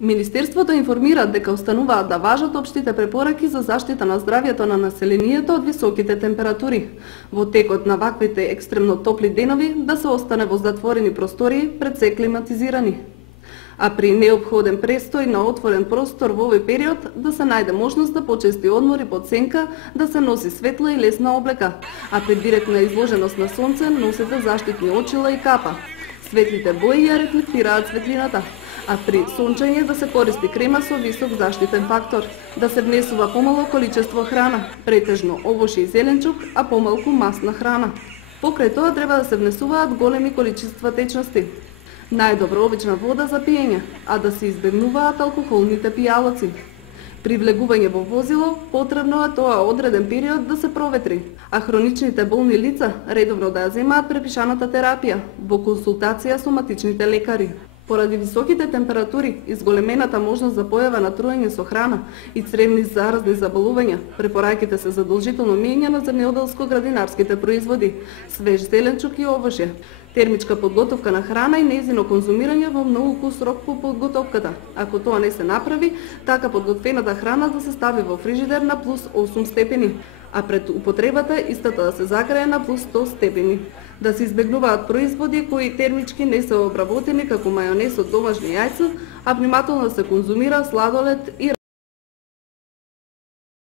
Министерството информира дека остануваат да важат општите препораки за заштита на здравјето на населението од високите температури. Во текот на ваквите екстремно топли денови да се остане во затворени простории, пред се климатизирани. А при неопходен престој на отворен простор во овој период да се најде можност да почести одмори под сенка, да се носи светла и лесна облека, а при директна изложеност на сонце носете заштитни очила и капа. Светлите бои ја рефлектираат светлината, а при сончење да се користи крема со висок заштитен фактор, да се внесува помало количество храна, претежно овошје и зеленчук, а помалку масна храна. Покрај тоа треба да се внесуваат големи количества течности. Најдобро обична вода за пиење, а да се избегнуваат алкохолните пијалаци. При влегување во возило, потребно е тоа одреден период да се проветри, а хроничните болни лица редовно да ја земаат препишаната терапија во консултација со матичните лекари. Поради високите температури и зголемената можност за појава на труење со храна и цревни заразни заболувања, препораките се задолжително мење на земјоделско-градинарските производи, свеж зеленчук и овошје, термичка подготовка на храна и нејзино конзумирање во многу кус рок по подготовката. Ако тоа не се направи, така подготвената храна да се стави во фрижидер на плюс 8 степени, а пред употребата истата да се загрее на плюс 100 степени. Да се избегнуваат производи кои термички не се обработени како мајонез од домашни јајца, а внимателно да се конзумира сладолед и